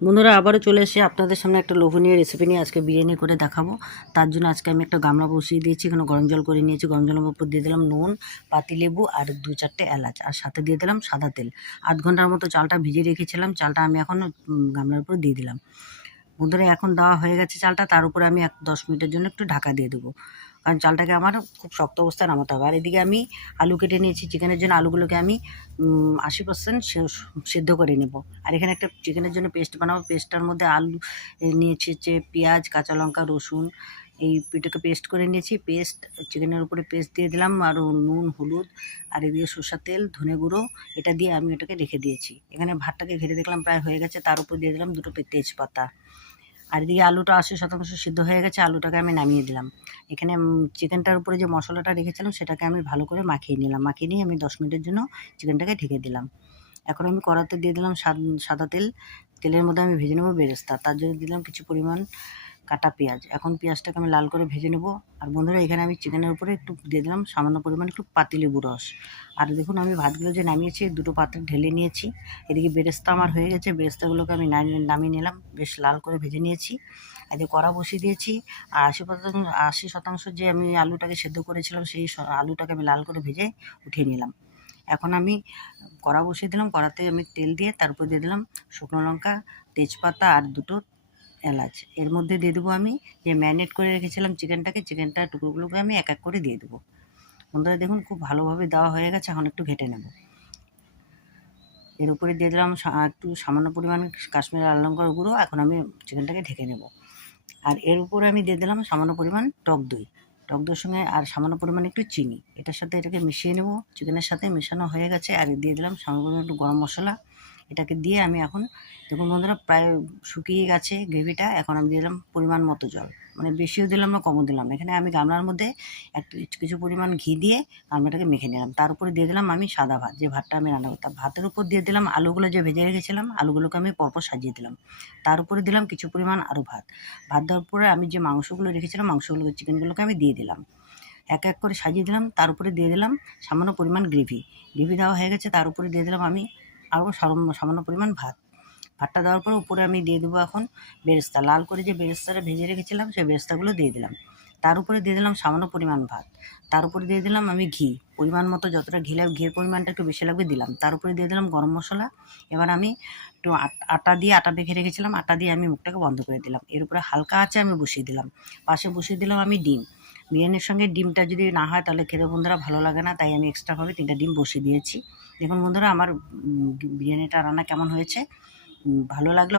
বন্ধুরা আবারও চলে এসে আপনাদের সামনে একটা লোভনীয় রেসিপি নিয়ে আজকে বিরিয়ানি করে দেখাবো। তার জন্য আজকে আমি একটা গামলা বসিয়ে দিয়েছি, এখানে গরম জল করে নিয়েছি। গরম জলের উপর দিয়ে দিলাম নুন, পাতিলেবু আর 2-4টে এলাচ, আর সাথে দিয়ে দিলাম সাদা তেল। আধ ঘন্টার মতো চালটা ভিজিয়ে রেখেছিলাম, চালটা আমি এখন গামলার উপর দিয়ে দিলাম। বন্ধুরা এখন দেওয়া হয়ে গেছে চালটা, তার উপরে আমি 10 মিনিটের জন্য একটু ঢাকা দিয়ে দেবো, কারণ চালটাকে আমার খুব শক্ত অবস্থায় নামাতে হবে। আর এদিকে আমি আলু কেটে নিয়েছি চিকেনের জন্য। আলুগুলোকে আমি 80% সেদ্ধ করে নেব। আর এখানে একটা চিকেনের জন্য পেস্ট বানাবো। পেস্টটার মধ্যে আলু নিয়েছি, পেঁয়াজ, কাঁচা লঙ্কা, রসুন, এটাকে পেস্ট করে নিয়েছি। পেস্ট চিকেনের উপরে পেস্ট দিয়ে দিলাম, আর নুন, হলুদ, আর এদিকে সরষের তেল, ধনে গুঁড়ো, এটা দিয়ে আমি এটাকে রেখে দিয়েছি। এখানে ভাতটাকে ঘেটে দেখলাম প্রায় হয়ে গেছে, তার উপর দিয়ে দিলাম 2টো তেজপাতা। আর এদিকে আলুটা 80% সিদ্ধ হয়ে গেছে, আলুটাকে আমি নামিয়ে দিলাম। এখানে চিকেনটার উপরে যে মশলাটা রেখেছিলাম সেটাকে আমি ভালো করে মাখিয়ে নিলাম। মাখিয়ে নিয়ে আমি 10 মিনিটের জন্য চিকেনটাকে ঢেকে দিলাম। এখন আমি কড়াতে দিয়ে দিলাম সাদা তেল। তেলের মধ্যে আমি ভেজে নেবো বেরেস্তা। তার জন্য দিলাম কিছু পরিমাণ কাটা পেঁয়াজ। এখন পেঁয়াজটাকে আমি লাল করে ভেজে নেব। আর বন্ধুরা এখানে আমি চিকেনের উপরে একটু দিয়ে দিলাম সামান্য পরিমাণ একটু পাতিলেবু রস। আর দেখুন আমি ভাতগুলো যে নামিয়েছি 2টো পাত্রে ঢেলে নিয়েছি। এদিকে বেরেস্তা আমার হয়ে গেছে, বেরেস্তাগুলোকে আমি নামিয়ে নিলাম, বেশ লাল করে ভেজে নিয়েছি। এদিকে কড়া বসিয়ে দিয়েছি। আর 80% যে আমি আলুটাকে সেদ্ধ করেছিলাম সেই আলুটাকে আমি লাল করে ভেজে উঠিয়ে নিলাম। এখন আমি কড়া বসিয়ে দিলাম, কড়াতে আমি তেল দিয়ে তারপর দিয়ে দিলাম শুকনো লঙ্কা, তেজপাতা আর 2টো এলাচ। এর মধ্যে দিয়ে দেবো আমি যে ম্যারিনেট করে রেখেছিলাম চিকেনটার টুকরোগুলোকে আমি এক এক করে দিয়ে দেবো। বন্ধুরা দেখুন খুব ভালোভাবে দেওয়া হয়ে গেছে, এখন একটু ঘেটে নেব। এর উপরে দিয়ে দিলাম একটু সামান্য পরিমাণে কাশ্মীরি লাল লঙ্কার গুঁড়ো। এখন আমি চিকেনটাকে ঢেকে নেব। আর এর উপরে আমি দিয়ে দিলাম সামান্য পরিমাণ টক দই। টক দইয়ের সঙ্গে আর সামান্য পরিমাণ একটু চিনি, এটার সাথে এটাকে মিশিয়ে নেব। চিকেনের সাথে মেশানো হয়ে গেছে। আর দিয়ে দিলাম সামান্য পরিমাণ একটু গরম মশলা। এটাকে দিয়ে আমি এখন দেখুন বন্ধুরা প্রায় শুকিয়ে গেছে গ্রেভিটা। এখন আমি দিলাম পরিমাণ মতো জল, মানে বেশিও দিলাম না কমও দিলাম না। এখানে আমি গামলার মধ্যে কিছু পরিমাণ ঘি দিয়ে গামলাটাকে মেখে নিলাম। তার উপরে দিয়ে দিলাম আমি সাদা ভাত, যে ভাতটা আমি রান্না করতাম। ভাতের উপর দিয়ে দিলাম আলুগুলো যে ভেজে রেখেছিলাম, আলুগুলোকে আমি পরপর সাজিয়ে দিলাম। তার উপরে দিলাম কিছু পরিমাণ আরও ভাত। ভাত দেওয়ার পরে আমি যে মাংসগুলো রেখেছিলাম, চিকেনগুলোকে আমি দিয়ে দিলাম, এক এক করে সাজিয়ে দিলাম। তার উপরে দিয়ে দিলাম সামান্য পরিমাণ গ্রেভি দেওয়া হয়ে গেছে। তার উপরে দিয়ে দিলাম আমি আরও সামান্য পরিমাণ ভাতটা দেওয়ার পরে উপরে আমি দিয়ে দেবো এখন বেরেস্তা। লাল করে যে বেরেস্তাটা ভেজে রেখেছিলাম সেই বেরেস্তাগুলো দিয়ে দিলাম। তার উপরে দিয়ে দিলাম সামান্য পরিমাণ ভাত। তার উপরে দিয়ে দিলাম আমি ঘি, পরিমাণ মতো যতটা ঘির পরিমাণটা একটু বেশি লাগবে দিলাম। তার উপরে দিয়ে দিলাম গরম মশলা। এবার আমি একটু আটা মেখে রেখেছিলাম, আটা দিয়ে আমি মুখটাকে বন্ধ করে দিলাম। এর উপরে হালকা আঁচে আমি বসিয়ে দিলাম। পাশে বসিয়ে দিলাম আমি ডিম। বিরিয়ানির সঙ্গে ডিমটা যদি না হয় তাহলে খেতে বন্ধুরা ভালো লাগে না, তাই আমি এক্সট্রাভাবে 3টা ডিম বসিয়ে দিয়েছি। দেখুন বন্ধুরা আমার বিরিয়ানিটা রান্না কেমন হয়েছে। ভালো লাগলো।